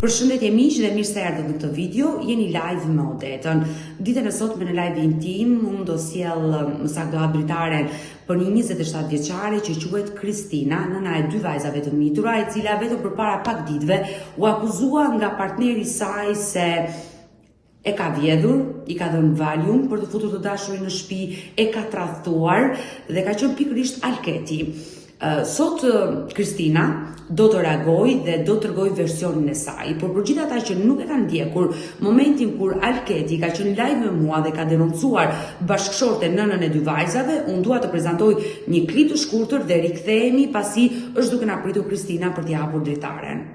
Përshëndetje miq dhe mirë se erdhët në këtë video. Jeni live me Odetën. Ditën e sotme në live-in tim unë do sjell saktë habilitaren për një 27 vjeçare që quhet Kristina, nëna e 2 vajzave të mitura, e cila vetëm përpara pak ditëve u akuzua nga partneri i saj se e ka vjedhur, i ka dhënë Valium për të futur të dashurin në shtëpi, e ka tradhtuar dhe ka qenë pikërisht alketi. Sot Kristina do të reagoj dhe do të tregoj versionin e saj, por për gjithë ata që nuk e kanë ndjekur momentin kur Alketi ka qenë live me mua dhe ka denoncuar bashkëshorte nënën e 2 vajzave, unë dua të prezantoj një klip të shkurtër dhe rikthehemi pasi është duke na pritur Kristina për t'i hapur dritaren.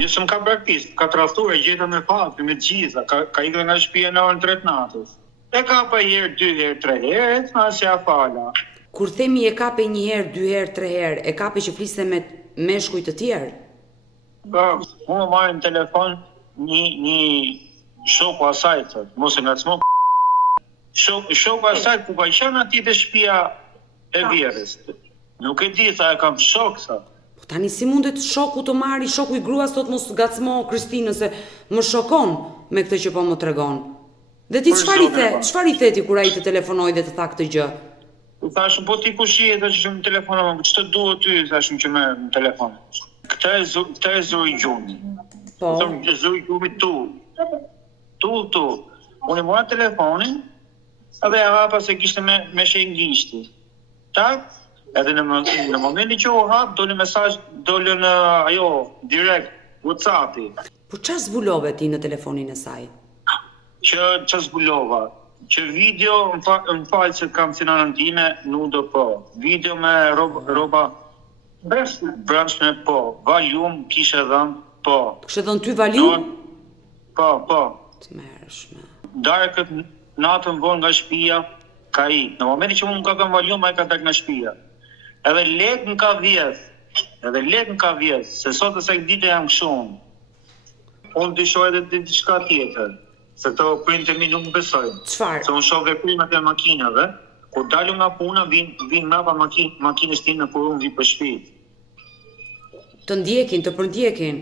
Jo s'm ka braktisë, ka tradhtuar gjetën me fat, me gjitha, ka ikur nga shtëpia në orën 3 natës. E ka pa herë, 2 herë, 3 herë, ma se ja fala. Kur themi e kape 1 herë, 2 herë, 3 herë, e kape që fliste me meshkuj të tjerë? Unë marrë në telefon një shoku asaj, mos e ngacmo. Shoku asaj ku ka qenë aty te shtëpia e vjerës. Nuk e di, sa e kam shok sa. Po tani si mundet shoku të marri, shoku i gruas thot mos ngacmo Kristinën se më shokon me këtë që po më tregon. Dhe ti çfarë i theti kur ai të telefonoi dhe të tha këtë gjë? U thashëm, po ti kush je, që më telefonon, ç'të duhet ty, thashëm që më telefon. Këtë e zuri gjumi. Po. Thëmë, zuri gjumi tu. Unë e mora telefonin, edhe e hapa se kishte me shengishti. Tak, edhe në momentin që u hap, doli mesazh, doli në ajo, direkt, WhatsApp-i. Po çfarë zbulove ti në telefonin e saj? Që zbulova? Që video, më falë që kam si nënën time, nuk do po. Video me roba brendshme po. Valium kishe dhënë po. Kishe dhënë ty Valium? Po. Të mërshme. Darkët natën vonë nga shtëpia ka ikë. Në momentin që unë ka dhënë Valium, ai ka dalë nga shtëpia. Edhe lek më ka vjedh. Se sot e sa ditë jam shumë. Unë dishoj edhe diçka tjetër. Se të prindë mi nuk më besojnë. Çfarë? Se unë shoh veprimet e makinave, kur dalu nga puna, vinë mrapa makinës time kur unë vi për shtëpi. Të ndjekin, të përndjekin.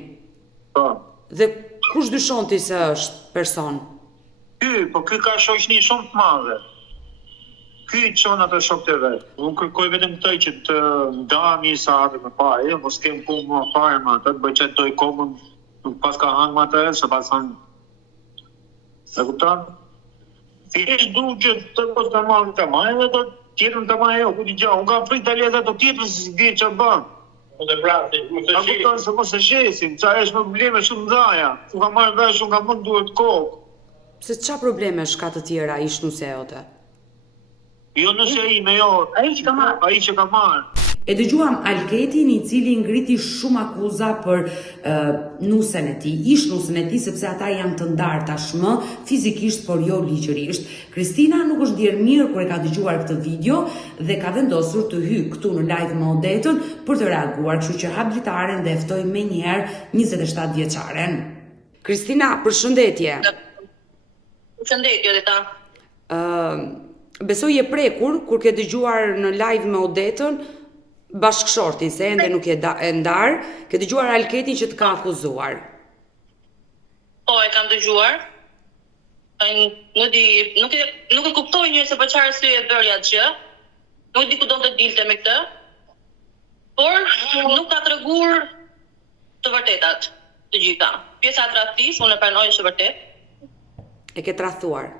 Po. Dhe kush dyshon ti se është person? Ky ka shoqni shumë të madhe. Ky çon ato shokët e vet. Unë kërkoj vetëm këtë që të ndahemi sa atë më parë, mos kem punë më fare me atë, të bëj çetoj kokën, nuk pas ka hangë me atë, se pason. E kupton? Thjesht du që të mos të marrë të majë dhe të tjetën të majë ku t'i gja. Unë ka frit të leta të tjetën se si dhjetë që banë. Po të vrati, mos e A kupton se mos e shesin, qa është me probleme shumë dhaja. Unë ka marrë vesh, unë ka mund duhet kokë. Se qa probleme shka të tjera ishtë nuse jote? Jo nëse ime, jo. Ai që ka marrë. E dëgjuam Alketin i cili ngriti shumë akuza për nusen e tij, ish nusen e tij sepse ata janë të ndarë tashmë fizikisht por jo ligjërisht. Kristina nuk është ndier mirë kur e ka dëgjuar këtë video dhe ka vendosur të hyjë këtu në live me Odetën për të reaguar, kështu që habilitaren dhe ftoi menjëherë 27 vjeçaren. Kristina, përshëndetje. Përshëndetje Odeta. Besoj e prekur kur ke dëgjuar në live me Odetën bashkëshortin, se ende nuk e ndarë, ke dëgjuar Alketin që të ka akuzuar. Po, e kam dëgjuar. Nuk e kuptoj një se për çfarë arsye e bërja atë gjë. Nuk di ku do të dilte me këtë. Por nuk ka treguar të vërtetat të gjitha. Pjesa e tradhtisë unë e pranoj është e vërtetë. E ke tradhtuar?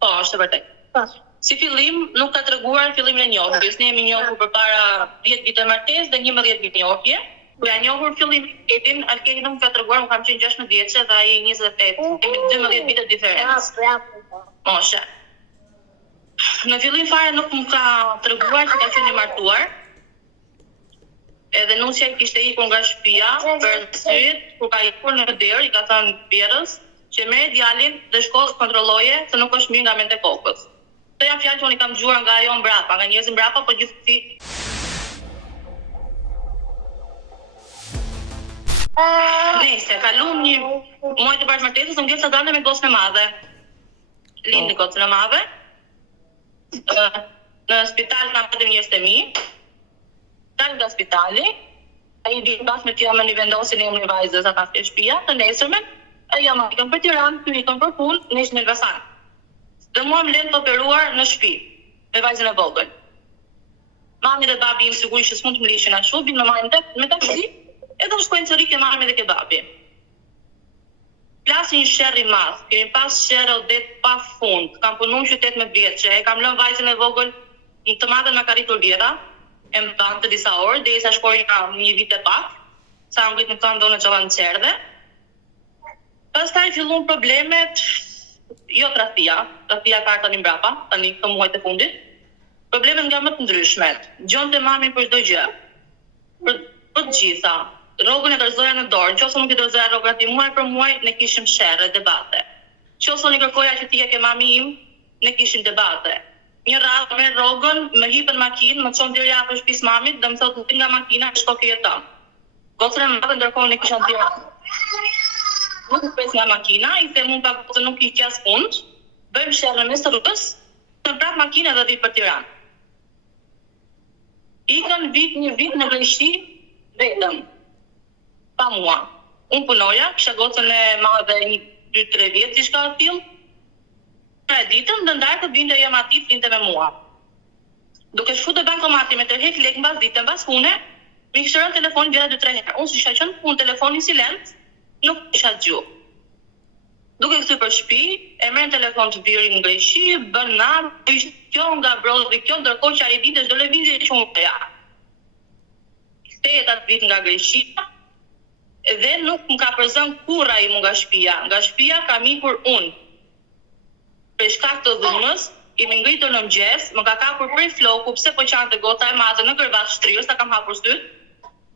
Po, është e vërtetë. Si fillim, nuk ka treguar fillimin e njohjes. Ne jemi njohur përpara 10 vite martesë dhe 11 vite njohje. Ku ja njohur fillimin Alketin, Alketi nuk ka treguar, kam qenë 16 vjeçë dhe ai 28. Kemi 12 vite diferencë. Mosha. Në fillim fare nuk më ka treguar se ka qenë i martuar. Edhe nusja kishte ikur nga shtëpia për syt, kur ka ikur në derë, i ka thënë bjerës që merr djalin dhe shko kontrolloje se nuk është mirë nga mente kokës. Këto janë fjalë që unë i kam dëgjuar nga ajo mbrapa, nga njerëz mbrapa, por gjithsesi. Nëse kalon një muaj të bashkëmartesës, unë ngel sa dalë me gocën e madhe. Lindi gocën e madhe. Në spital kam patëm njerëz të mi. Dalë nga spitali, ai vjen pas me tjera me një vendosin e unë vajzës ata të shtëpia, të nesërmen, ai jam ikën për Tiranë, ky ikën për punë, ne ishim në Elbasan. Dhe mua më lënë të operuar në shtëpi, me vajzën e vogël. Mami dhe babi im sigurisht s'mund të më lishin ashtu, bimë me taksi, edhe u shkojnë cërik e mami dhe ke babi. Plasin sherr i madh, kemi pas sherr odet pa fund, kam punu në qytet me vjeçe, e kam lënë vajzën e vogël në të madhen me karitur vjeta, e më banë të disa orë, dhe isa shkoj nga një vit e pak, sa më gëtë në kanë do në qëva në qerdhe. Pastaj fillun problemet, jo trafia ka tani mbrapa, tani këtë muajt e fundit, problemet nga më të ndryshmet, gjon të mami për çdo gjë, për të gjitha, rrogën e dorëzoja në dorë, nëse nuk i dorëzoja rrogën ati muaj për muaj, ne kishim sherrë, debate. Nëse unë i kërkoja që ti ke mami im, ne kishim debate. Një radhë me rrogën, më hipën makinë, më çon deri afër shtëpisë mamit dhe më thotë nga makina, shko ke jeton. Gocën e madhe ndërkohë ne kishim Tiranë. Nuk u pres nga makina, i them unë pa gocën nuk i qas punë, bëjmë sherrë mes rrugës, të prap makina dhe vi për Tiranë. Ikën një vit në Greqi vetëm, pa mua. Unë punoja, kisha gocën e madhe 2-3 vjetë, diçka aty. Pra ditën, dhe ndarë të binte jam aty, flinte me mua. Duke shku të bankomati me tërhek lek mbas ditën, mbas pune, mi kishte rënë telefonin vjera 2-3 herë. Unë s'isha qenë punë, telefonin silent, nuk isha dëgju. Duke këthy për shtëpi, e merren telefon të biri në Greqi, bën nam, ishte kjo nga brodhi kjo, ndërkohë që ai dinte çdo lëvizje që unë bëja. Kthehet atë vit nga Greqia, dhe nuk më ka përzën kurrë ai nga shtëpia. Nga shtëpia kam ikur unë. Për shkak të dhunës, kemi ngritur në mëngjes, më ka kapur prej floku, pse po qante gota e madhe në kërvat shtrius, ta kam hapur syt.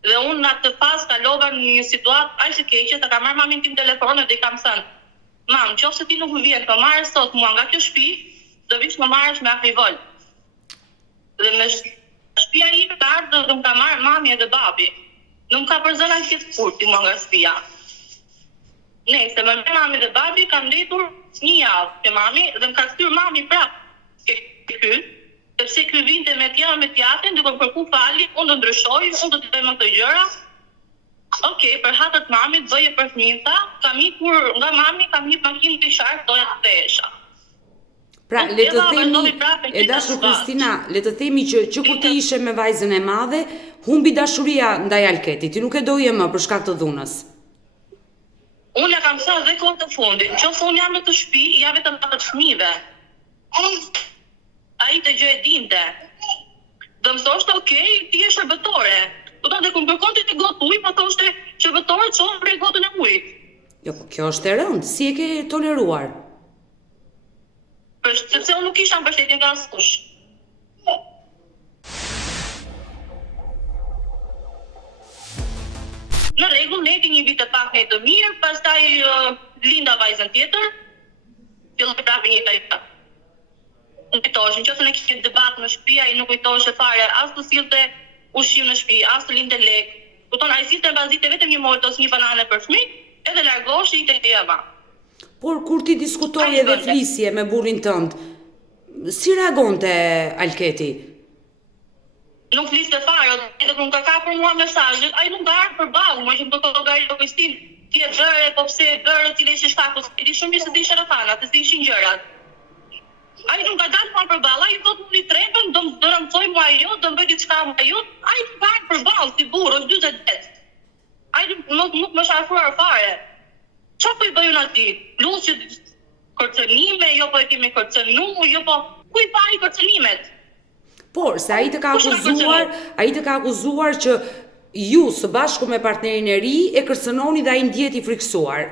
Dhe unë në atë pas kalova në një situatë aq të keqe, ta kam marrë mamin tim telefonin dhe i kam thënë: "Mam, nëse ti nuk më vjen të marrësh sot mua nga kjo shtëpi, do vish më marrësh me afrivol." Dhe në shtëpia ime ka ardhur dhe më ka marrë mami edhe babi. Nuk ka përzëna këtë furti mua nga shtëpia. Nëse më merr mami dhe babi, kanë ndetur një javë te mami dhe më ka kthyr mami prapë ky, sepse ky vinte me tjatin, duke kërku falje, unë do ndryshoj, unë do të bëj më këto gjëra. Okej, për hatët mamit, bëje për fëmijëta, kam ikur nga mami, kam hip makinë të sharp, doja të thesha. Pra, le të themi, e dashur Kristina, le të themi që kur ti ishe me vajzën e madhe, humbi dashuria ndaj Alketit, ti nuk e doje më për shkak të dhunës. Unë ja kam thënë dhe kohë të fundit, nëse unë jam në të shtëpi, ja vetëm për të fëmijëve. Ai të gjë e dinte. Dhe më thoshte, "Okej, ti je shërbëtore." Po do të kërkonte të gotë ujë, po thoshte shërbëtore çon prej gotën e ujit. Jo, po kjo është e rëndë, si e ke toleruar? Sepse unë nuk isha në mbështetje nga askush. Në rregull, ne kemi një vit të pak ne të mirë, pastaj linda vajzën tjetër, filloi prapë një jetë. Unë kujtohesh, nëse ne kishim debat në shtëpi, ai nuk kujtohesh fare as të sillte ushqim në shtëpi, as të linte lek. Kupton, ai sillte bazite vetëm një mort ose një banane për fëmijë, edhe largohej i tek java. Por kur ti diskutoje dhe flisje me burrin tënd, si reagonte Alketi? Nuk fliste fare, edhe kur ka kapur mua mesazhet, ai nuk ka ardhur përballë, më që më do llogarit do Kristin, ti e bëre, po pse e bëre, ti lesh shtaku, ti di shumë mirë se di sharafanat, se ishin gjërat. Ai nuk ka dalë mua përballë, ai thotë unë i trepën, do më rëmcoj mua ajo, do më bëj diçka mua ajo, ai nuk ka ardhur përballë si burr, është 40 vjet. Ai nuk më shafruar fare. Çfarë po i bëjun atij? Luçi kërcënime, jo po e kemi kërcënu, jo po ku i pa i kërcënimet? Por, se ai të ka akuzuar që ju së bashku me partnerin e ri e kërcënoni dhe ai ndjeti friksuar.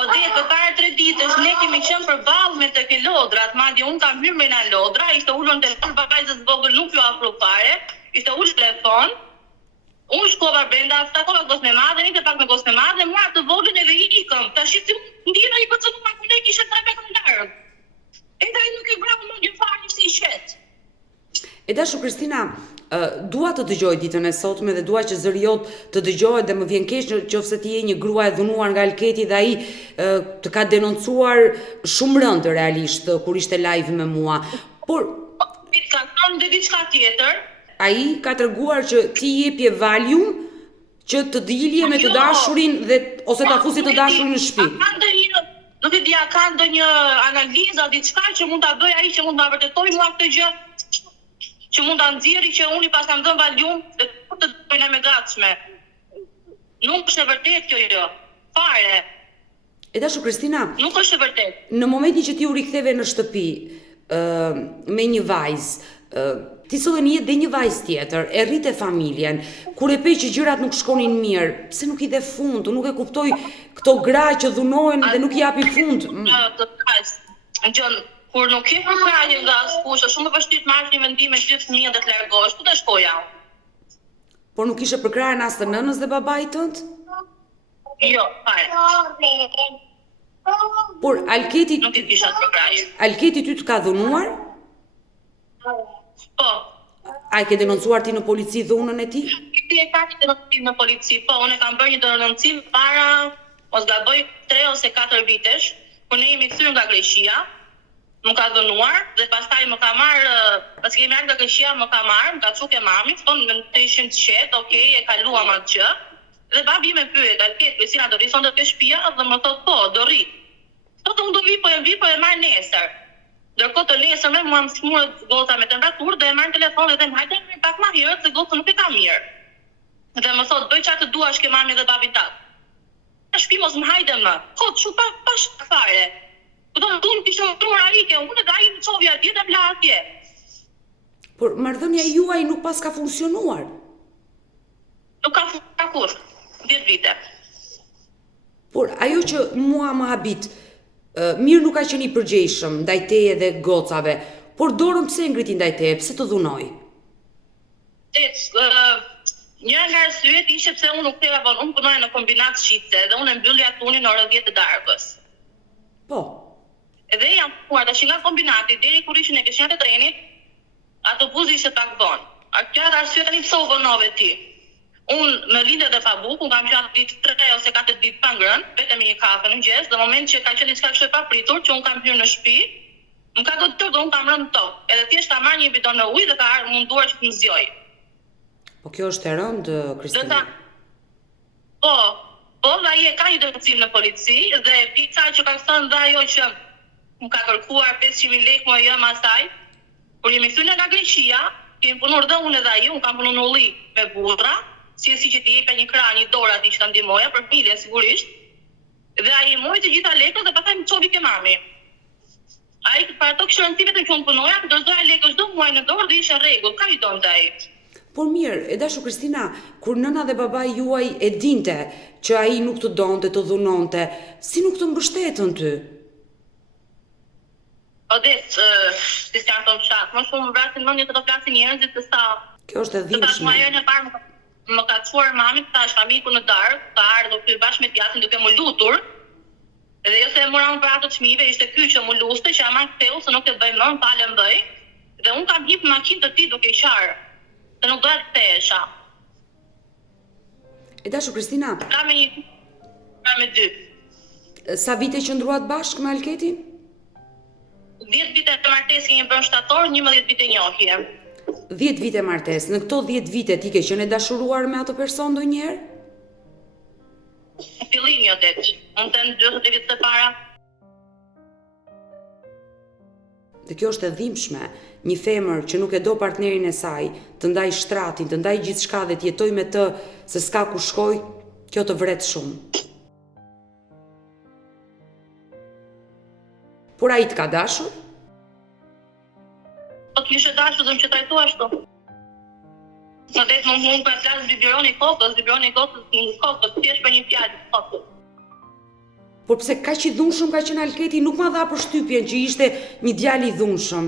O dhe për para 3 ditësh ne kemi qenë përballë me tek lodrat, madje unë kam hyrë me na lodra, ishte ulur në telefon, vajzës vogël nuk ju afro fare, ishte ulur në telefon. Unë shkova brenda, takova gosën e madhe, një të pak me gosën e madhe, mua të vogël edhe i ikëm. Tash si ndjena i kërcënu ma kune, kishe 3 metra ndarë. E da i nuk i bravo më një farë, ishte i shetë. E dashu Kristina, dua të dëgjoj ditën e sotme dhe dua që zëri jot të dëgjohet dhe më vjen keq nëse ti je një grua e dhunuar nga Alketi dhe ai të ka denoncuar shumë rënd realisht kur ishte live me mua. Por ka thënë dhe diçka tjetër, ai ka treguar që ti jepje valium që të dilje me të dashurin dhe ose ta fusi të dashurin në shtëpi. Nuk e di a ka ndonjë analizë a diçka që mund ta bëj ai që mund ta vërtetoj mua këtë gjë, që mund ta nxjerrë që unë pas kam dhënë valium dhe të bëjnë me gatshme. Nuk është e vërtetë kjo gjë. Fare. E dashur Kristina, nuk është e vërtetë. Në momentin që ti u riktheve në shtëpi me një vajzë, ti solle një jetë dhe një vajzë tjetër, e rrite familjen, kur e pe që gjërat nuk shkonin mirë, pse nuk i dhe fund, unë nuk e kuptoj këto gra që dhunohen dhe nuk i japi fund. Gjën, kur nuk ke përkrahje nga askush, është shumë e vështirë të marrësh një vendim me gjithë fëmijën dhe të largohesh, ku të shkoja? Por nuk ishe përkrahje as të nënës dhe babait tënd? Jo, fare. Por Alketi nuk e kisha përkrahje. Alketi ty të ka dhunuar? Po. A e ke denoncuar ti në polici dhunën e ti? Ti e ka që denoncim në polici, po, unë e kam bërë një denoncim para, mos gaboj 3 ose 4 vitesh, kur ne jemi kthyer nga Greqia, më ka dhunuar dhe pastaj më ka marrë, pas kemi ardhur nga Greqia më ka marrë, më ka çuke mami, thonë të ishim të qetë, okay, e kaluam atë gjë. Dhe babi më pyet, Alket, Kristina do vi sonte te shtëpia dhe më thotë po, do rri. Thotë unë do vi, po e marr nesër. Ndërkohë të nesër me mua më smurët gota me temperaturë dhe e marrë telefon dhe them hajde më pak më herët se gota nuk e ka mirë. Dhe më thotë bëj çfarë të duash ke mami dhe babin tat. Në shtëpi mos më hajde më. Kot çu pa fare. Do të unë kisha truar ai ke unë dhe ai më çovi atje dhe bla atje. Por marrëdhënia juaj nuk pas ka funksionuar. Nuk ka funksionuar kurrë. 10 vite. Por ajo që mua më habit, mirë nuk ka qenë i përgjegjshëm ndaj teje dhe gocave, por dorën pse ngriti ndaj teje, pse të dhunoi? Një nga arsyet ishte pse unë nuk teva vonë, unë punoja në kombinat shitse dhe unë e mbyllja tunin në orën 10 të darkës. Po. Edhe jam punuar tash nga kombinati deri kur ishin e kishin të trenit, autobusi ishte pak vonë. Kjo është arsye tani pse u vonove ti. Unë më lindë dhe pa bukë, unë kam qenë ditë 3 ose 4 ditë pa ngrënë, vetëm një kafe në mëngjes, dhe moment që ka qenë diçka kështu e papritur, që unë kam hyrë në shtëpi, më ka goditur dhe unë kam rënë tokë. Edhe thjesht ta marr një bidon në ujë dhe ka munduar që të më zgjoj. Po kjo është e rëndë, Kristina. Po, dhe ai e ka një denoncim në polici dhe pika që ka thënë dhe ajo që më ka kërkuar 500.000 lekë më jam asaj, kur jemi kthyer nga Greqia, kemi punuar dhe unë edhe ai, unë kam punuar në ulli me burra. Si që ti jepja një krah, një dorë atij që ta ndihmoja për familjen sigurisht. Dhe ai mori të gjitha lekët dhe pastaj më çovi ke mami. Ai para ato kishte rëndësi vetëm që unë punoja, dorëzoja lekë çdo muaj në dorë dhe ishte rregull, ka i donte ai. Por mirë, e dashur Kristina, kur nëna dhe babai juaj e dinte që ai nuk të donte, të dhunonte, si nuk të mbështetën ty? Si s'kan të fshat, më shumë vrasin mendje të flasin njerëzit se sa. Kjo është e dhimbshme. Më ka çuar mami, tash kam ikur në darkë, ka ardhur këtu bashkë me djathtin duke më lutur. Dhe jo se e mora unë për ato çmive, ishte ky që më luste, që ama ktheu se nuk e bëj më, falem bëj. Dhe unë kam hip makinë të tij duke i qarë. Se nuk doja të kthehesha. E dashur Kristina, kam me 2. Sa vite qëndruat bashkë me Alketin? 10 vite të martesë kemi bërë shtator, 11 vite njohje. 10 vite martesë, në këto 10 vite ti ke qenë dashuruar me ato person ndonjëherë? Fillim jo det. Unë të në 20 vite të para. Dhe kjo është e dhimbshme, një femër që nuk e do partnerin e saj, të ndaj shtratin, të ndaj gjithçka dhe të jetoj me të se s'ka ku shkoj, kjo të vret shumë. Por ai të ka dashur? Po të kishe dashur dhe më që trajtu ashtu. Në det më mund për flasë biberoni kokës në kokës, thjesht për një fjalë kokës. Por pse kaq i dhunshëm ka qenë Alketi, nuk ma dha përshtypjen që ishte një djalë i dhunshëm.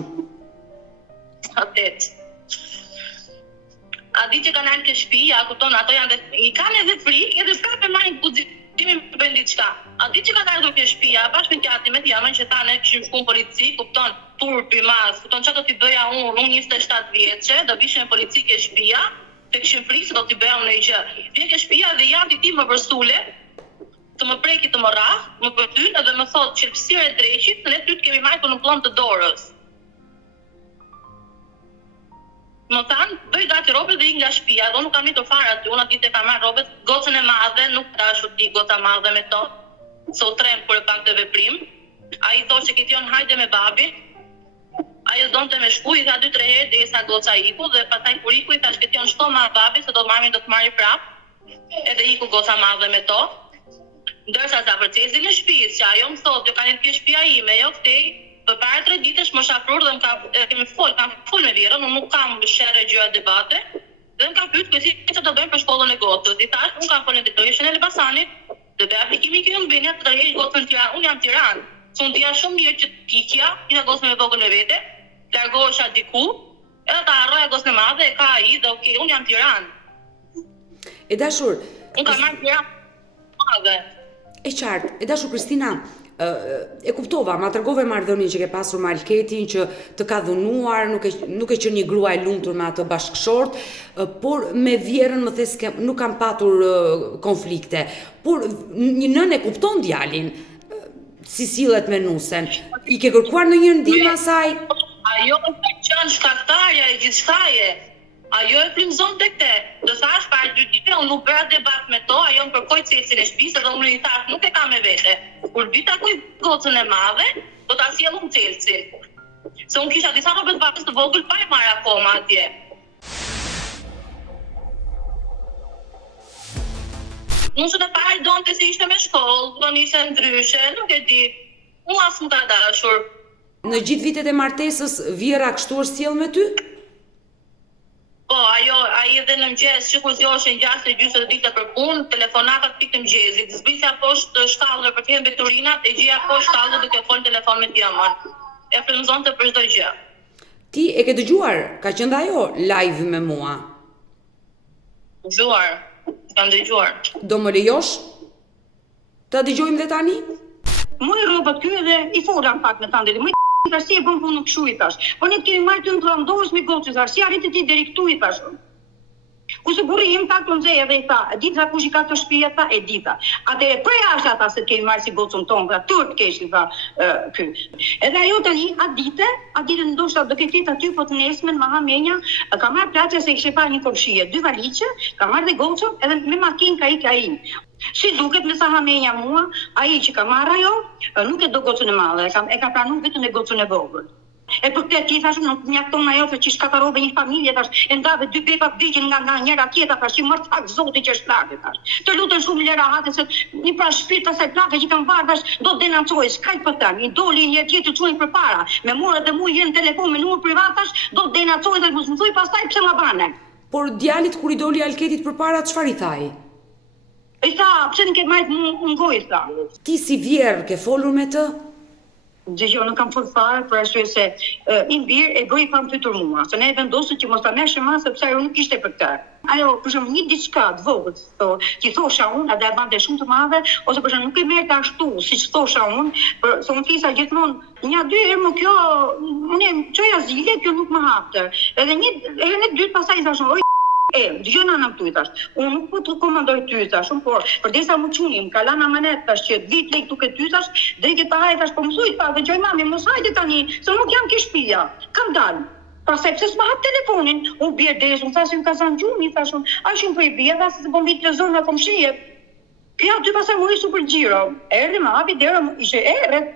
Atet. A di që kanë ardhur ke shtëpia, kupton, ato janë i kanë edhe frikë, edhe prapë marrin guximin për bën diçka. A di që kanë ardhur ke shtëpia, bashkë me djathtin me jamën që thanë kishim shkuar në polici, kupton, turpi mas, kupton çfarë do t'i bëja unë 27 vjeçe, do vishim në polici ke shtëpia, të kishim frikë se do t'i bëja unë një gjë. Vjen ke shtëpia dhe jam ti më përsule, të më preki të më rrah, më përtyn edhe më thotë qelpsirë e dreqit, se ne ty të kemi marrë në pllon të dorës. Më thanë, bëj gati robët dhe i nga shtëpia, do nuk kam nitur fare aty, unë aty te kam marrë robët, gocën e madhe, nuk dashur ti goca madhe me to, se u trem kur e pak të veprim. Ai thoshte që Kition hajde me babi. Ai donte me shku, i tha 2-3 herë derisa goca iku dhe pastaj kur iku i thash Kition shto ma babi se do të marri prap. Edhe iku goca madhe me to. Ndërsa sa për Cezin e shtëpisë, që ajo më thotë, jo ka një të shtëpia ime, jo këtej. Përpara 3 ditësh më shafrur dhe kam fol me Virën, unë nuk kam sherrë gjëra debate. Dhe më ka pyetur si çfarë do bëjmë për shkollën e gocës. I thash, unë kam folën drejtoreshin e Elbasanit, do bëj aplikimin këtu në Benja, të tërheq gocën në Tiranë. Unë jam në Tiranë. Unë dia shumë mirë që tikja, kisha gocën me vogël me vete, largohesha diku, edhe ta harroja gocën e madhe, e ka ai dhe okay, unë jam në Tiranë. E dashur, unë kam marrë Tiranë madhe. E qartë, e dashur Kristina, e kuptova, ma tregove marrëdhënien që ke pasur me Alketin, që të ka dhunuar, nuk e qenë një grua e lumtur me atë bashkëshort, por me Vjerën më thes nuk kam patur konflikte. Por një nënë e kupton djalin, si sillet me nusen. I ke kërkuar ndonjë ndihmë asaj? Ajo ka qenë shkaktarja e gjithçkaje. Ajo e frymëzon tek te. Të thash para 2 ditë, unë nuk bëra debat me to, ajo më kërkoi Celsin e shtëpisë dhe unë i thash, nuk e kam me vete. Kur vi takoj gocën e madhe, do ta sjell unë Celsin. Se unë kisha disa rrobat vakës të vogël pa e marrë akoma atje. Nusën e parë donte se ishte me shkollë, do nise ndryshe, nuk e di. Unë as më ka dashur. Në gjithë vitet e martesës, Vjera kështu është sjell me ty? Po, ai edhe në mëngjes, sikur zgjoheshin 6:30 ditë për punë, telefonatat pikë të mëngjesit. Zbrisja poshtë shkallëve për të hyrë veturinat, e gjeja poshtë shkallëve duke folë telefon me djemën. E frymëzonte për çdo gjë. Ti e ke dëgjuar, ka qenë ajo live me mua? Dëgjuar, kam dëgjuar. Do më lejosh? Ta dëgjojmë dhe tani? Më i rrobat ky dhe i fola në pak me ta ndeli. Tash si e bën punë kështu i thash. Po ne kemi marrë ty në tradorës me gocë thash. Si arriti ti deri këtu i thash. Ku se burri im ta klonzej edhe i tha, e dita kush i ka këtë shtëpi tha, e dita. Atë prej jashtë ata se kemi marrë si gocën tonë, tha, turt kesh i tha ky. Edhe ajo tani atë ndoshta do ke ketë aty po të nesmen me hamenja, ka marrë plaçe se kishte parë një komshie, 2 valiqe, ka marrë dhe gocën edhe me makinë ka ikë ai. Si duket me sa hamenja mua, ai që ka marrë ajo, nuk e do gocën e madhe, e ka pranuar vetëm e gocën e vogël. E për këtë ti thash nuk mjafton ajo se që shkatarove një familje thash, e ndave 2 bepa vdiqën nga njëra tjetra thash, që mërë fakt zoti që është plagë thash. Të lutën shumë lera hate se një pra shpirt asaj plagë që kanë varë thash, do të denancojë, s'kaq për tani, i doli një tjetër çuajnë përpara, me morët dhe mua jeni telefon me numër privat thash, do të denancojë dhe mos më thuj pastaj pse ma bane. Por djalit kur i doli Alketit përpara çfarë i thaj? I tha, pse nuk e marrë më ngoj tha. Ti si Vjerë ke folur me të? Dëgjoj, nuk kam folur fare për arsye se i mbir e bëri pa pyetur mua, se ne vendosëm që mos ta merrshim më sepse ajo nuk ishte për këtë. Ajo për shembull një diçka të vogël, që thosha unë, a do e bante shumë të madhe, ose për shembull nuk e merrte ashtu, siç thosha unë, se unë thisa gjithmonë 1-2 herë më kjo, unë çoja zile, kjo nuk më hapte. Edhe një herë në dytë pastaj thashë, dëgjoj nëna këtu i thash. Unë nuk po të komandoj ty thash, por përdesa më çunim, ka lënë amanet tash që vit lek duke ty thash, drejtë ta haj tash po mësoj ta dëgjoj mami, mos hajde tani, se nuk jam ke shtëpia. Kam dalë. Pastaj pse s'ma hap telefonin? Unë bie des, unë thashim ka zan gjumi, thashun. Ai shumë po i bie, thashë se po mbi televizor nga komshije. Kjo aty pastaj më i super xhiro. Erdhi më hapi derën, ishte errët.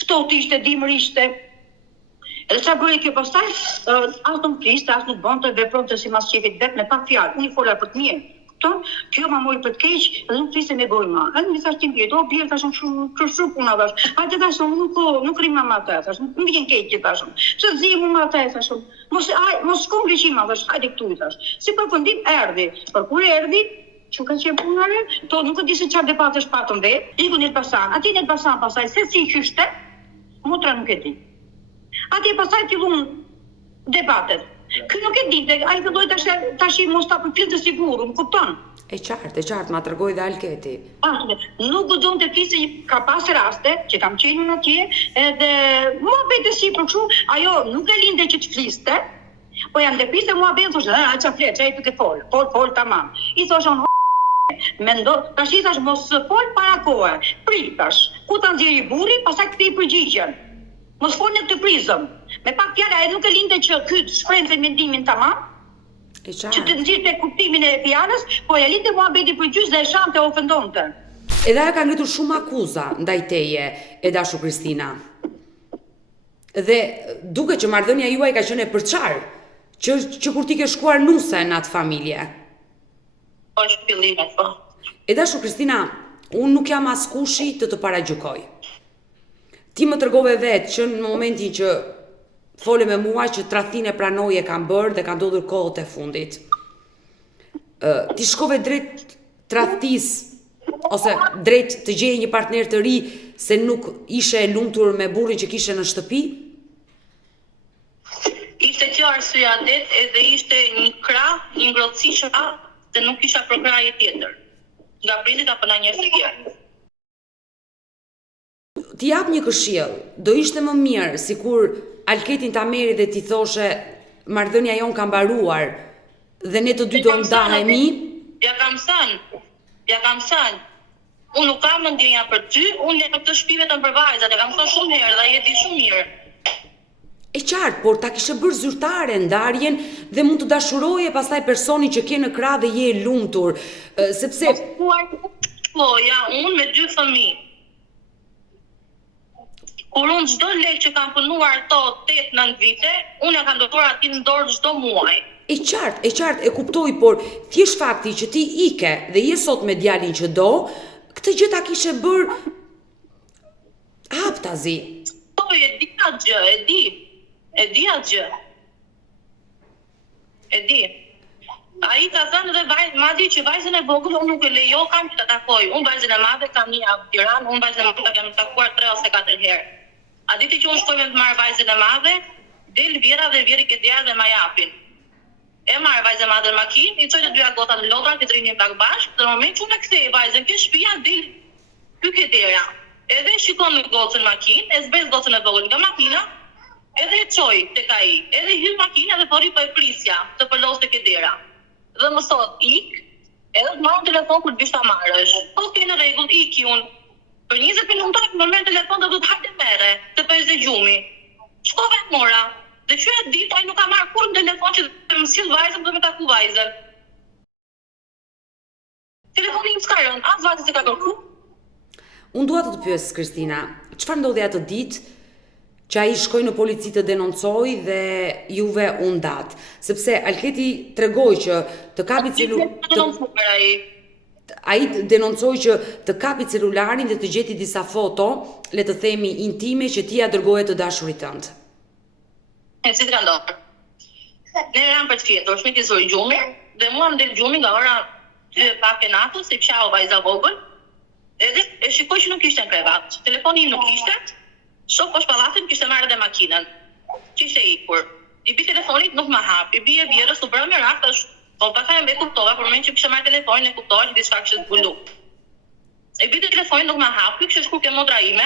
Ftohtë ishte, dimër ishte. Edhe sa bëri kjo pastaj, as nuk fliste, as nuk bënte, vepronte si mas shefit vet me pa fjalë. Unë i fola për të mirë. Kupton? Kjo ma mori për të keq, edhe nuk fliste me gojë më. Edhe më thash ti bie, do bie tash shumë puna tash. Hajde tash nuk rrim më atë tash. Nuk vjen keq që tash. Pse zgjim më atë tash. Mos shkom liçim tash. Hajde këtu tash. Si përfundim erdhi. Por kur erdhi, çu ka qenë punare, to nuk e di se çfarë debatesh patëm vet. Iku në Elbasan. Aty në Elbasan pastaj se si qyshte, motra nuk e di. Ati pasaj fillun debatet. Ky nuk e dinte, ai filloi tash mos ta përpill të sigurt, më kupton? E qartë, ma tregoi dhe Alketi. Nuk guxon të flisë, ka pas raste që kam qenë në atje, edhe mua bëjtë si për kështu, ajo nuk e linde që të fliste, po janë depiste mua bëjtë, thoshtë, qa fletë, që e të ke fol, tamam. I thoshon, mendo, tash i thash mos fol para kohë, prit tash, ku ta nxjerri burri, pastaj kthej përgjigjen. Mos folni këtë prizëm. Me pak fjala edhe nuk e linte që ky shprehte mendimin tamam. E Që qartë. të nxirrte kuptimin e fjalës, po ja linte muhabeti për gjys dhe e shante ofendonte. Edhe ajo ka ngritur shumë akuza ndaj teje, e dashur Kristina. Dhe duket që marrëdhënia juaj ka qenë e përçarë, që kur ti ke shkuar nuse në atë familje. Po është fillimi, po. E dashur Kristina, unë nuk jam askushi të paragjykoj. Ti më tregove vetë që në momentin që fole me mua që tradhtinë e pranoi e kanë bërë dhe kanë ndodhur kohët e fundit. Ti shkove drejt tradhtisë ose drejt të gjeje një partner të ri se nuk ishe e lumtur me burrin që kishe në shtëpi? Ishte kjo arsyeja edhe ishte një krah, një ngrohtësi se nuk kisha programe tjetër. Nga prindit apo nga njerëz të tjerë. Ti jap një këshill, do ishte më mirë sikur Alketin ta merri dhe ti thoshe marrëdhënia jon ka mbaruar dhe ne të dy do ndahemi. Ja kam thënë. Unë nuk kam ndjenja për ty, unë jam në këtë shtëpi vetëm për vajzat, e kam thënë shumë herë dhe ai e di shumë mirë. E qartë, por ta kishe bërë zyrtare ndarjen dhe mund të dashuroje pastaj personin që ke në krah dhe je e lumtur, sepse Po, ja, unë me 2 fëmijë. Kur unë çdo lek që kam punuar ato 8-9 vite, unë ja kam dorëtuar aty në dorë çdo muaj. e qartë, e kuptoj, por thjesht fakti që ti ike dhe je sot me djalin që do, këtë gjë ta kishe bërë haptazi. Po, e di atë gjë, e di atë gjë. E di. Ai ka thënë edhe madje që vajzën e vogël unë nuk e lejo kam që ta takoj. Unë vajzën e madhe kam një javë në Tiranë, unë vajzën e madhe kam takuar 3 ose 4 herë. A ditë që unë shkoj me të marr vajzën e madhe, del Vjera dhe Vjeri ke djarë dhe ma japin. E marr vajzën e madhe në makinë, i çoj të dyja gotat në lodra, të rinin pak bashkë, dhe në moment që unë e kthej vajzën ke shtëpia del ky ke dera. Edhe shikon në gocën makinë, e zbes gocën e vogël nga makina, edhe e çoj tek ai. Edhe hyr makina dhe po e prisja të përloste ke dera. Dhe më thot, ik, edhe të marrë telefon kur të vish ta marrësh. Po ke në rregull, iki unë. Për 20 minuta më merr telefon dhe do të hajde mere, të përzë gjumi. Shkova e mora. Dhe që e ditë, ai nuk ka marrë kur në telefon që të më sjell vajzën dhe me taku vajzën. Telefoni im s'ka rënë, as vajzën se ka kërku. Unë dua të të pyes Kristina, çfarë ndodhi atë ditë që ai shkoi në polici të denoncoi dhe juve u ndat, sepse Alketi tregoi që të kapi ai denoncoi që të kapi celularin dhe të gjeti disa foto, le të themi intime, që ti ja dërgoje të dashurit tënd. E si të ka ndodhur? Ne eram për të fjetur, shmiti zori gjumi, dhe mua më del gjumi nga ora 2 pak e natës, se pshau vajza vogël, edhe e shikoj që nuk ishte në krevat. Telefoni im nuk ishte, shok poshtë pallatit kishte marrë edhe makinën, që ishte ikur. I bi telefonit nuk ma hap, i bi e Vjerës u bërë me rak, po pastaj më kuptova, por më që kisha marrë telefonin e kuptova që diçka kishte zbulu. I bi telefonin nuk ma hap, kishte shkruar ke motra ime.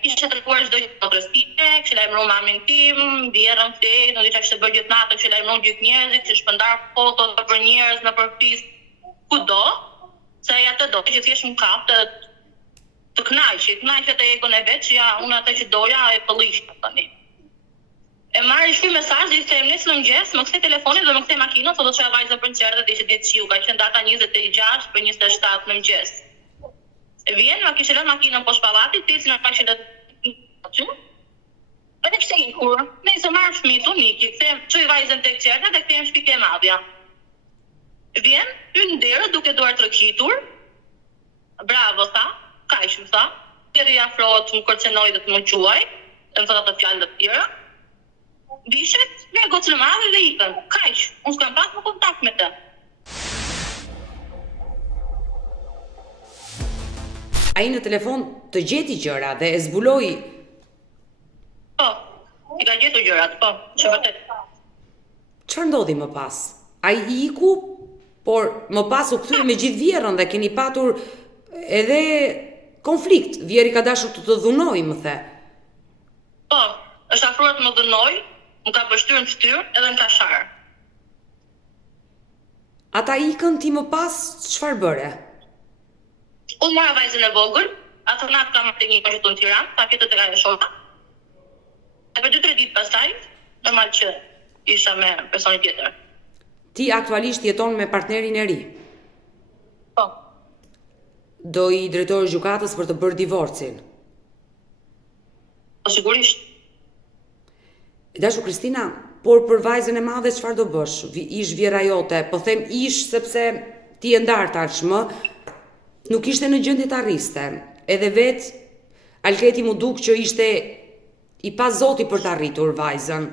Kishte treguar çdo gjë motrës time, kishte lajmëruar mamin tim, Vjerën ftej, në diçka kishte bërë gjithë natën, kishte lajmëruar gjithë njerëzit, kishte shpërndar foto për njerëz në përfis kudo, se ai atë do që thjesht më kapte të kënaqet e egon e vet që ja unë atë që doja e pëllish tani. E marrë shkruaj mesazh, i them nesër mëngjes, më kthe telefonin dhe më kthe makinën, thotë çfarë vajza për qertë dhe ishte ditë shiu, ka qenë data 26 për 27 në mëngjes. Vjen, ma kishte lënë makinën poshtë pallatit, teci na kishte aty. Edhe kishte ikur, nëse marr fëmijën unik, i kthem çoj vajzën tek qertë dhe kthehem shtëpi ke madhja. Vjen, hyn në derë duke duar troqitur. Bravo tha, kaq më tha. Deri afrohet, më kërcenoi dhe të më quaj, më thotë ato fjalë të tjera. Vishet, me gocën e madhe dhe ikën. Kaq, unë s'kam pas më kontakt me të. Ai në telefon të gjeti gjëra dhe e zbuloi. Po, i ka gjetur gjërat, po, që vërtet. Çfarë ndodhi më pas? Ai iku, por më pas u kthye me gjithë Vjerën dhe keni patur edhe konflikt. Vjeri ka dashur të dhunojë, më the. Po, është afruar të më dhunojë, më ka pështyrë në fytyrë edhe në kashar. Ata ikën, ti më pas çfarë bëre? Unë mora vajzën e vogël, Atë natë kam të një këtu në Tiranë, ka fjetë të ka e shoka. E për 2-3 ditë pastaj, normal që isha me personi tjetër. Ti aktualisht jeton me partnerin e ri. Po. Do i drejtohesh gjykatës për të bërë divorcin. Po sigurisht. Dashu Kristina, por për vajzën e madhe çfarë do bësh? Ish vjera jote, po them ish sepse ti e ndar tashmë, nuk ishte në gjendje të arriste. Edhe vet Alketi mu duk që ishte i pa zoti për të arritur vajzën.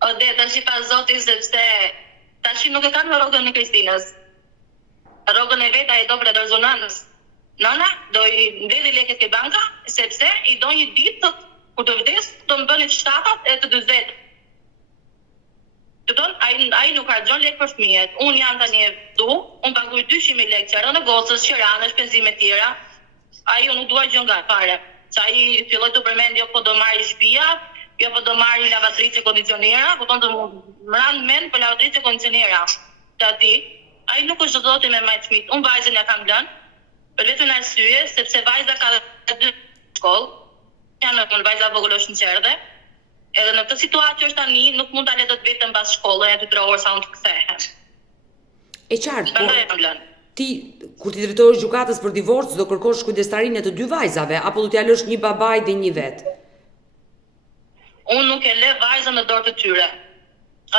Tash i pa zoti sepse tash nuk e kanë rrogën e Kristinës. Rrogën e vet ai do për rezonanës. Nana do i mbledhë lekët ke banka sepse i do një ditë kur të vdes do më bëni 7 e të 40. Ai nuk ka gjon lekë për fëmijët. Unë jam tani e vdu, unë paguaj 200.000 lekë qera në gocës, qeranë, shpenzime tjera. Ai unë nuk dua gjë nga fare. Sa ai filloi të përmend jo po do marrë shtëpia, jo po do marrë lavatrice kondicionera, po tonë të më ranë mend për lavatrice kondicionera. Tati, ai nuk është zoti me majtë fëmijët. Unë vajzën ja kam lënë, për vetëm arsye sepse vajza ka 2 shkollë. Janë në vajza vogël është në qerdhe. Edhe në këtë situatë që është tani, nuk mund ta lë dot vetëm pas shkollës, 2-3 orë sa unë të kthehem. E qartë, po. Ti, kur ti drejtohesh gjykatës për divorc, do kërkosh kujdestarinë e të 2 vajzave, apo do t'ja lësh një babaj dhe një vetë? Unë nuk e lë vajzën në dorë të tyre.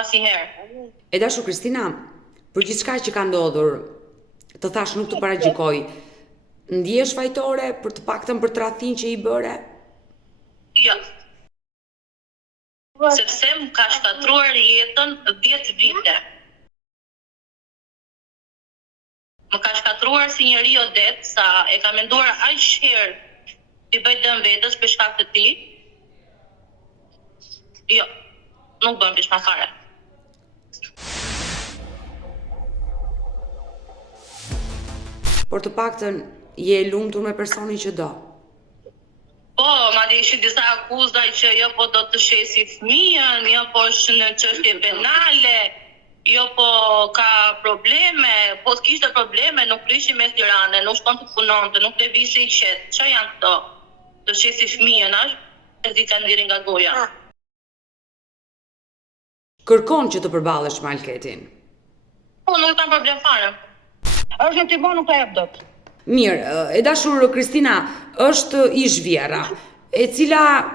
Asnjëherë. E dashu Kristina, për gjithçka që ka ndodhur, të thash nuk të paragjykoj, ndjesh fajtore për të paktën për tradhtin që i bëre? Jo. Sepse më ka shkatruar jetën 10 vite. Më ka shkatruar si njeri odet, sa e ka menduar aq herë i bëj dëm vetës për shkak të tij. Jo, nuk bën pishma fare. Por të paktën je e lumtur me personin që do. Po, madje ishin disa akuza që jo po do të shesi fëmijën, jo po është në çështje penale, jo po ka probleme, po kishte probleme, nuk prishi mes Tiranës, nuk shkon të punonte, nuk lëvizte i qetë. Çfarë janë këto? Të shesi fëmijën, është di kanë ndiri nga goja. Kërkon që të përballesh me Alketin. Po, nuk kam problem fare. Është në timon nuk e jep dot. Mirë, e dashur Kristina, është ish vjera, e cila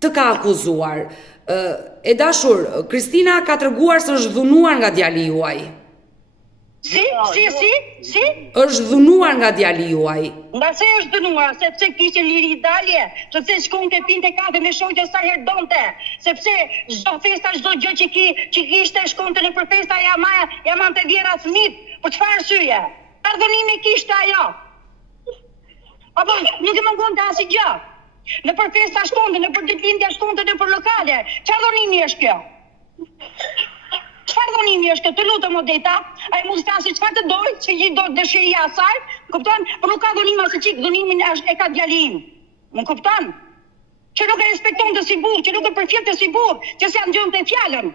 të ka akuzuar. E dashur, Kristina ka treguar se është dhunuar nga djali juaj. Si? Është dhunuar nga djali juaj. Nga se është dënuar, sepse kishte liri dalje, sepse shkonte pinte kafe me shoqja sa herë donte, sepse çdo festa, çdo gjë që kishte shkonte në për festa ja mante vjera fëmit. Për çfarë arsye? Ardhënime kishte ajo. Apo nuk e mungonte asgjë. Në për festa shkonte, në për ditëlindje shkonte, në për lokale. Çfarë dhunimi është kjo? Çfarë dhunimi është kjo? Të lutem Odeta, ai mund të thasë çfarë të doj, që do dëshirë asaj, kupton? Por nuk ka dhunim as çik, dhunimin e ka djali im. Më kupton? Që nuk e respekton të si burr, që nuk e përfillte si burr, që s'ja ndjonte fjalën.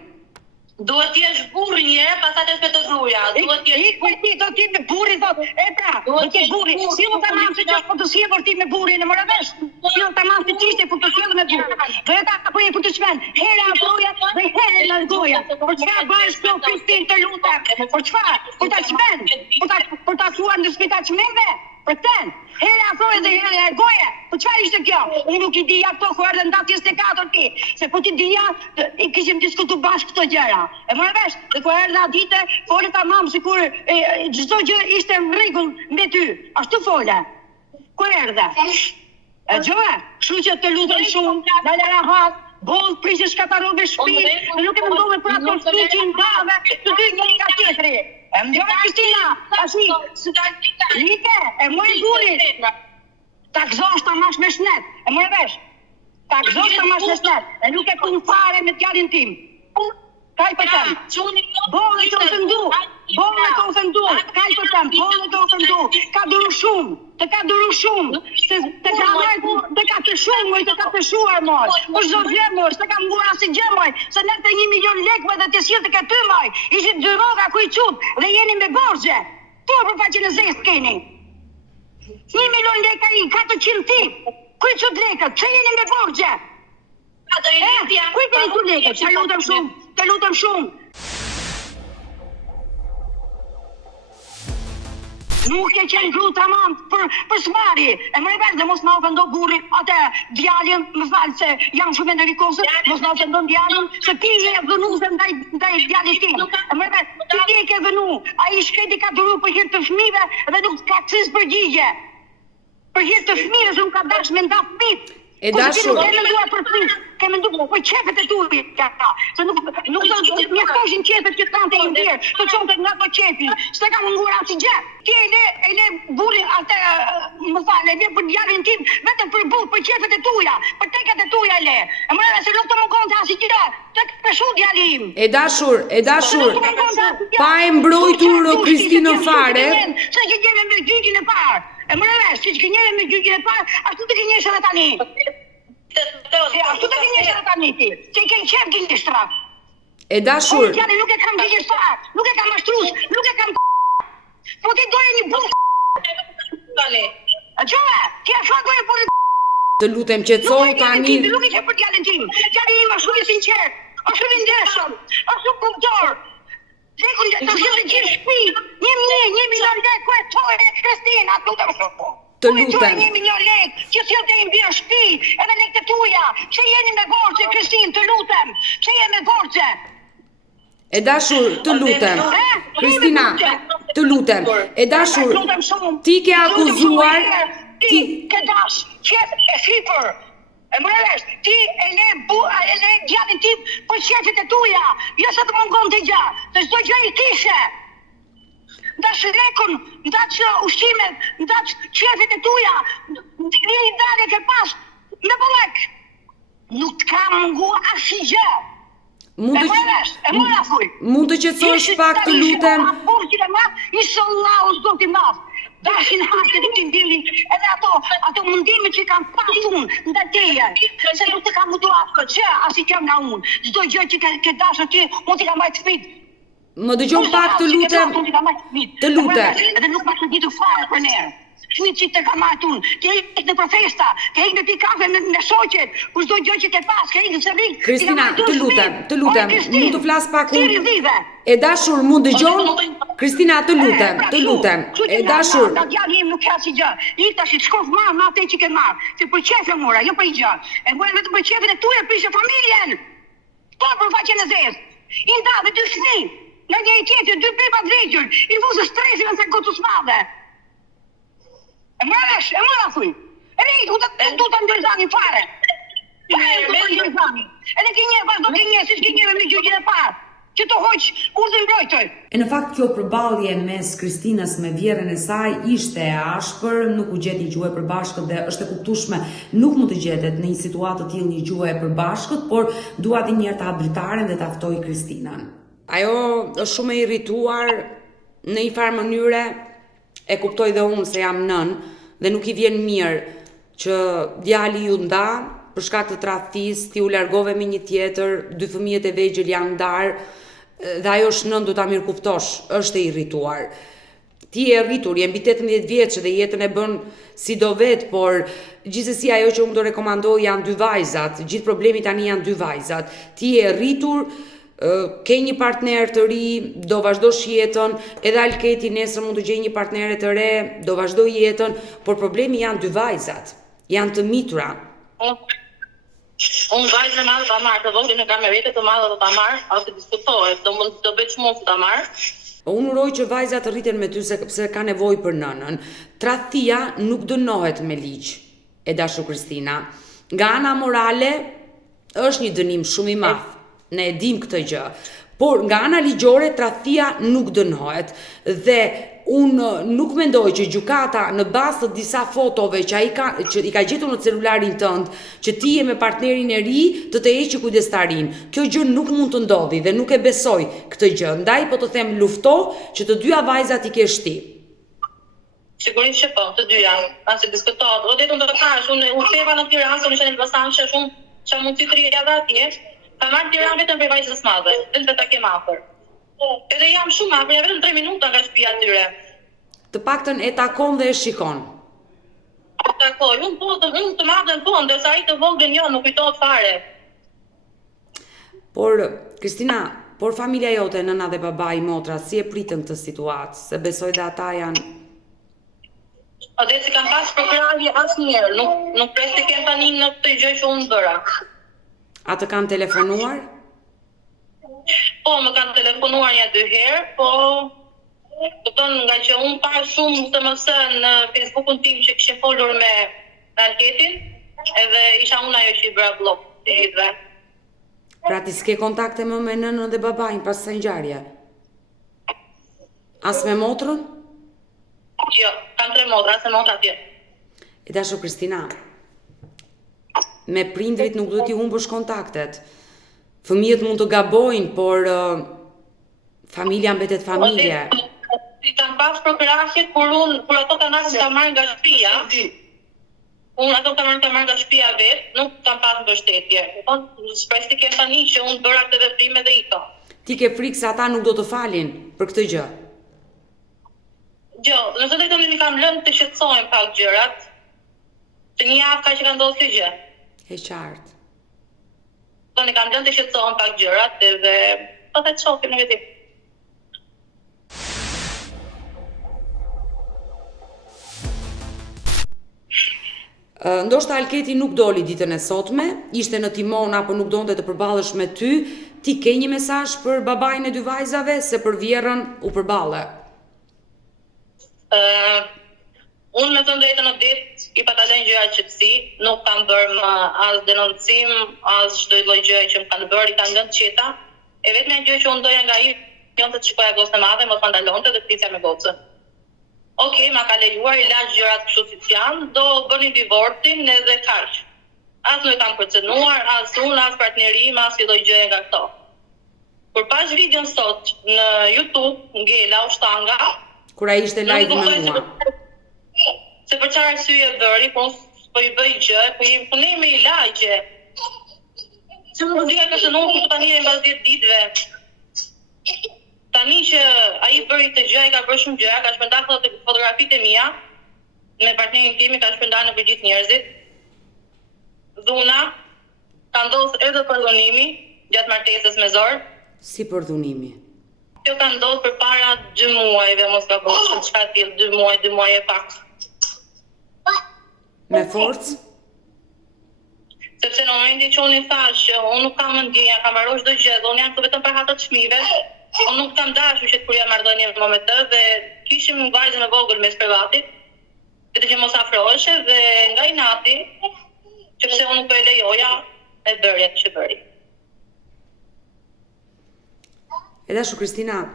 Duhet t'jesh burr një herë, pastaj të shpëto gruaja. Duhet t'jesh do ti me burri thot. E pra, do ti burri. Si do ta marrë se çfarë po të sjellë ti me burrin e morë vesh? Si do ta marrë ti çishte po të sjellë me burrin? Vetë apo je për të shpën. Hera apoja, dhe hera largoja. Por çfarë bësh këto Kristin të lutem? Por çfarë? Por ta shpën. Por ta thuar në spital çmendë? Për ten, herë afroje dhe herë largoje. Po çfarë ishte kjo? Unë nuk i dija këto ku erdhën datë 24 ti. Se po ti dija, i kishim diskutuar bashkë këto gjëra. E morë vesh, dhe ku erdha ditë, folë tamam sikur çdo gjë ishte në rregull me ty. Ashtu folë. Ku erdha? E gjëra, kështu që të lutem shumë, dala rahat, boll prishë shkatarove shtëpi, dhe nuk e mundove për ato shtëpi që ndave, të dy njëri nga tjetri. E më gjëra Kristina, tashi, like, e mojë burit, ta gëzosh ta mash me shnet, e mojë vesh, ta gëzosh ta mash me shnet, e nuk e pun fare me t'jalin tim. Kaj për tem, bolle të ofendu, kaj për tem, bolle të ofendu, ka duru shumë, të ka duru shumë, se të ka marrë, të ka të shumë, moj, të ka të shuar, moj, për zdo gjemoj, të ka mbuar asë gjemoj, se nërë të 1 milion lekve dhe të sjellë të këtë moj, ishit dy roga ku i qupë, dhe jeni me borgje, Po për faqen e zezë keni. 1 milion lekë ai, 400 ti. Kuj që lekët, që jeni me borgje? Kuj keni të lekët, të lutem shumë. Nuk e qenë gru tamam për smari. E më revesh dhe mos na ofendo burri atë djalin, më falë se jam shumë enerikose, mos na ofendo djalin, se ti je vënuese ndaj djalit tim. E më revesh, ti je ke vënu, ai shkreti ka duru për hir të fëmijëve dhe nuk ka cis përgjigje. Për hir të fëmijëve se nuk ka dash me nda fëmijë. E dashur. Ke menduar për fëmijë, ke menduar për qefet e tuaja ka. Se nuk do mjaftoshin qefet që kanë të ndirë, të çonte nga ato qefi. S'e ka munguar asgjë. Ti e le burrin atë, më fal, e le për djalin tim, vetëm për burr, për qefet e tuaja, për tekat e tuaja le. E më se nuk të mungon të asgjë. Tek peshu djali im. E dashur. Pa e mbrojtur Kristinën fare. Se që gjeve me gjyqin e parë. E më rëvesh, si që gënjeve me gjyqin e parë, ashtu të gënjesh edhe tani. Ashtu të gënjesh edhe tani ti. Se i ke qef gënjeshtra. E dashur. Po djali nuk e kam gënjeshtra, nuk e kam mashtrus, nuk e kam po ti doje një bull. A qove, ti a shua doje për Të lutem qetësoj tani. Nuk e ke për djalin tim. Djali im është shumë i sinqert, është shumë i ndeshëm, është shumë punëtor. Lekun të shkëllë gjithë shpi, 1 milion lekë ku e tojë e Kristina, të lutem shumë. Të lutem. 1 milion lekë, që si të imbirë shpi, edhe lekë të tuja, që jeni me borgje, Kristin, të lutem, që jeni me borgje. E dashur, të lutem. Kristina, të lutem. E dashur, ti ke akuzuar, ti ke dash, qef e shifër. E më rëvesh, ti e le djalin tim për qefit e tuja, jo se të mungon të gjë, se çdo gjë i kishe. Ndash lekun, ndash ushqimet, ndash qefit e tuja, një i dalje ke pas, me bëllek. Nuk të ka mungu asgjë. E më rëfuj. Mund të qetësosh pak, të lutem. Inshallah, do t'i madh. Dashin hake të të ndili edhe ato mundime që kanë pasun nda teje. Se nuk të kam mundu atë që asi që nga unë. Çdo gjë që ke dashur ti, unë t'i kam majtë fmit. Më dëgjon pak, të lutem. Të lutem. Edhe nuk ma të ditu fare për nerë. Fmit që të kam majtë unë. Ke ikë në protesta, ke ikë në pi kafe me shoqet, për çdo gjë që ke pas, ke ikë në sërik. Kristina, të lutem. Mund të flas pak unë. E dashur, mund dëgjon? Kristina, të lutem. E dashur. Djali im nuk ka asgjë. I tash të shkof marr atë që ke marr. Se për qefë mora, jo për gjë. E mora vetëm për qefin e tuaj, prishë familjen. Po për faqen e zezë. I ndave 2 fëmijë. Nga një tjetër, 2 beba dregër. I vuzë stresin se gotus madhe. E mora thuj. E ne du të ndërzani fare. Edhe kënje, vazhdo kënje, si shkënjeve me gjyqin e parë. Që të hoq urdhën mbrojtoj. E në fakt kjo përballje mes Kristinës me vjerën e saj ishte e ashpër, nuk u gjeti një gjuhë e përbashkët dhe është e kuptueshme, nuk mund të gjetet në një situatë të tillë një gjuhë e përbashkët, por dua edhe një herë ta abritaren dhe ta ftoj Kristinën. Ajo është shumë e irrituar në një farë mënyre, e kuptoj dhe unë se jam nën dhe nuk i vjen mirë që djali ju nda për shkak të tradhtisë, ti u largove me një tjetër, 2 fëmijët e vegjël janë ndarë, dhe ajo është nën, do ta mirëkuptosh, është e irrituar. Ti je rritur, je mbi 18 vjeç dhe jetën e bën si do vet, por gjithsesi ajo që unë do rekomandoj janë 2 vajzat, gjithë problemi tani janë 2 vajzat. Ti je rritur, ke një partner të ri, do vazhdosh jetën, edhe Alketi nesër mund të gjejë një partnere të re, do vazhdoj jetën, por problemi janë 2 vajzat, janë të mitura. Unë vajzën e madhe ta marrë, të voglin e kam me vete të madhe do ta marrë, as të diskutohet, do bëj çmos ta marrë. Unë uroj që vajzat rriten me ty sepse ka nevojë për nënën. Tradhtia nuk dënohet me ligj, e dashur Kristina. Nga ana morale është një dënim shumë i madh. Ne e dim këtë gjë. Por nga ana ligjore tradhtia nuk dënohet dhe unë nuk mendoj që gjykata në bazë të disa fotove që i ka gjetur në celularin tënd, që ti je me partnerin e ri, të heqë kujdestarin. Kjo gjë nuk mund të ndodhi dhe nuk e besoj këtë gjë. Ndaj po të them lufto që të 2 vajzat i kesh ti. Sigurisht që po, të 2 as e diskutohet. O vetëm do të thash, unë u sheva në Tiranë, unë isha në Elbasan, shumë mund të 3 javë atje. Ka marrë Tiranë vetëm për vajzës madhe, vetëm ta kem afër. Edhe jam shumë afër, vetëm 3 minuta nga shtëpia e tyre. të paktën e takon dhe e shikon. Takoj, unë të madhen po, ndërsa ai të vogël jo, nuk kujtohet fare. Por, Kristina, por familja jote, nëna dhe babai, motra, si e pritën këtë situatë? Se besoj dhe ata janë... Dhe si kam pas përkrahje asnjëherë, nuk pres të kem tani në këtë gjë që unë bëra. A të kanë telefonuar? Po, më kanë telefonuar 1-2 herë, po kupton nga që unë pa shumë SMS në Facebookun tim që kishe folur me Alketin, edhe isha unë ajo që i bëra blok të gjithëve. Pra ti s'ke kontakte më me nënën dhe babain pas së ngjarje? As me motrën? Jo, kam 3 motra, se motra tje. E dashur Kristina, me prindrit nuk duhet i humbësh kontaktet. Fëmijët mund të gabojnë, por familja mbetet familje. Si kam pas përkrahje kur ato kanë ardhur ta marrin nga shtëpia. Unë ato ta marrin nga shtëpia vet, nuk kam pas mbështetje. Shpresoj të kem tani që unë bëra këtë veprim edhe ito. Ti ke frikë se ata nuk do të falin për këtë gjë? Jo, në të drejtën i kam lënë të shqetësohen pak gjërat. Të një javë ka që ka ndodhur kjo gjë. E qartë. Do ne kam lënë të shqetësohen pak gjërat edhe po të shohim në vetë. Ndoshta Alketi nuk doli ditën e sotme, ishte në timon apo nuk donte të përballesh me ty, ti ke një mesazh për babain e 2 vajzave se për vjerrën u përballe? Unë me të drejtën në ditë i patalen gjëra qetësi, nuk kam bërë më as denoncim, as çdo lloj gjëje që më kanë bërë, i kanë lënë qeta. E vetmja gjë që unë doja nga ai, janë të shikoja gocën e madhe, mos ndalonte dhe prisja me gocën. Okej, ma ka lejuar i lash gjërat kështu siç janë, do bënin divorcin edhe kaq. As nuk kam kërcënuar, as unë, as partneri im, as çdo gjë nga këto. Kur pash videon sot në YouTube, ngela u shtanga, kur ai ishte live me mua. Se për çfarë arsye bëri, po i bëj gjë, po i punej me ilaqe. Se më dhika ka shënuar ku tani e mbas 10 ditëve. Tani që ai bëri këtë gjë, ai ka bërë shumë gjëra, ka shpërndar fotografitë e mia me partnerin tim, ka shpërndar në për gjithë njerëzit. Dhuna, ka ndodhur edhe përdhunimi gjatë martesës me Zor. Si përdhunimi? Kjo ka ndodhur përpara 2 muajve, mos ka bërë çka tillë, 2 muaj e pak. Me forcë? Sepse në momentin që unë i thash që unë nuk kam mendje, kam mbaroj çdo gjë, dhe unë jam këtu vetëm për hata të fëmijëve, unë nuk kam dashur që kur jam marrëdhënie me të dhe kishim një vajzën e vogël mes privatit, vetëm që mos afroheshe dhe nga inati, që pse unë nuk po e lejoja, e bëri atë që bëri. E dashur Kristina,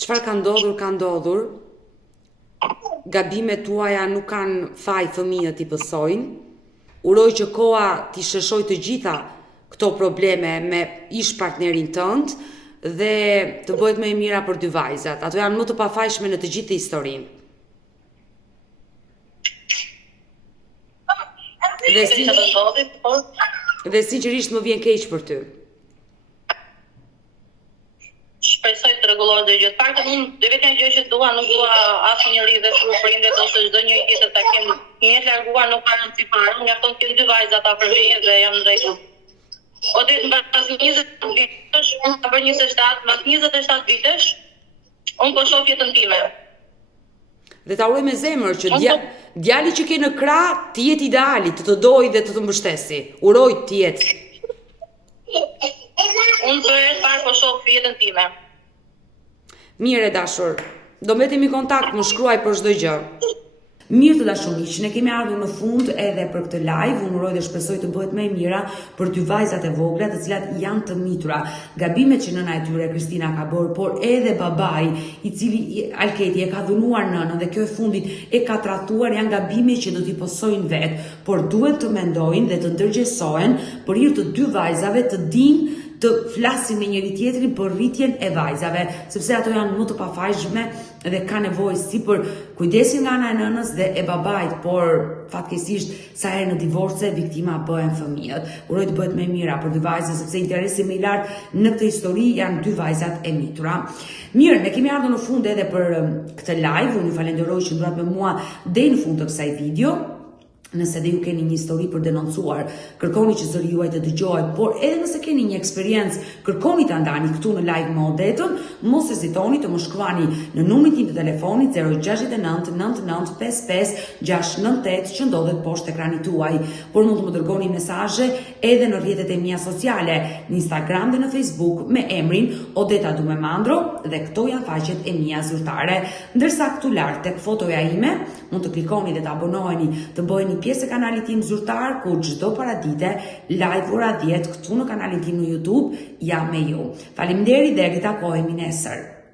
çfarë ka ndodhur, gabimet tuaja nuk kanë faj fëmijët i pësojnë, uroj që koha t'i shëshoj të gjitha këto probleme me ish partnerin tënd dhe të bëhet më e mira për 2 vajzat. Ato janë më të pafajshme në të gjithë historinë. Dhe sinqerisht më vjen keq për ty. Shpresoj të rregullohet dhe gjë. Të paktën unë vetëm gjë që dua, nuk dua asnjëri dhe prindërit ose çdo njeri tjetër ta kem mjet larguar, nuk ka rëndësi fare. Unë mjafton të kem 2 vajza ta përvijë dhe jam në rregull. O dhe mbas 20 vitesh, unë ka bërë 27, mbas 27 vitesh, unë po shoh jetën time. Dhe ta uroj me zemër që djali që ke në krah të jetë ideali, të dojë dhe të mbështesi. Uroj të jetë. Unë për herë parë po shoh jetën time. Mirë e dashur, do mbetemi kontakt, më shkruaj për çdo gjë. Mirë të dashur miq, ne kemi ardhur në fund edhe për këtë live. Unë uroj dhe shpresoj të bëhet më e mira për 2 vajzat e vogla, të cilat janë të mitura. Gabimet që nëna e tyre Kristina ka bërë, por edhe babai, i cili Alketi e ka dhunuar nënën dhe kjo e fundit e ka tratuar, janë gabime që do t'i posojnë vet, por duhet të mendojnë dhe të ndërgjegjësohen për hir të 2 vajzave të dinë të flasin me njëri tjetrin për rritjen e vajzave, sepse ato janë më të pafajshme dhe ka nevojë si për kujdesin nga ana e nënës dhe e babait, por fatkeqësisht sa herë në divorce viktima bëhen fëmijët. Uroj të bëhet më e mira për dy vajzat, sepse interesi më i lartë në këtë histori janë dy vajzat e mitura. Mirë, ne kemi ardhur në fund edhe për këtë live. Unë ju falenderoj që ndurat me mua deri në fund të kësaj video. Nëse dhe ju keni një histori për denoncuar, kërkoni që zëri juaj të dëgjohet, por edhe nëse keni një eksperiencë, kërkoni ta ndani këtu në live modetën, mos hezitoni të më shkruani në numrin tim të telefonit 069 99 55 698 që ndodhet poshtë ekranit tuaj. Por mund të më dërgoni mesazhe edhe në rrjetet e mia sociale, në Instagram dhe në Facebook me emrin Odeta Dumemandro dhe këto janë faqet e mia zyrtare. Ndërsa këtu lart tek fotoja ime, mund të klikoni dhe të abonoheni, të bëheni pjesë e kanalit tim zyrtar, ku çdo paradite live ora 10 këtu në kanalin tim në YouTube jam me ju. Faleminderit dhe ritakohemi nesër.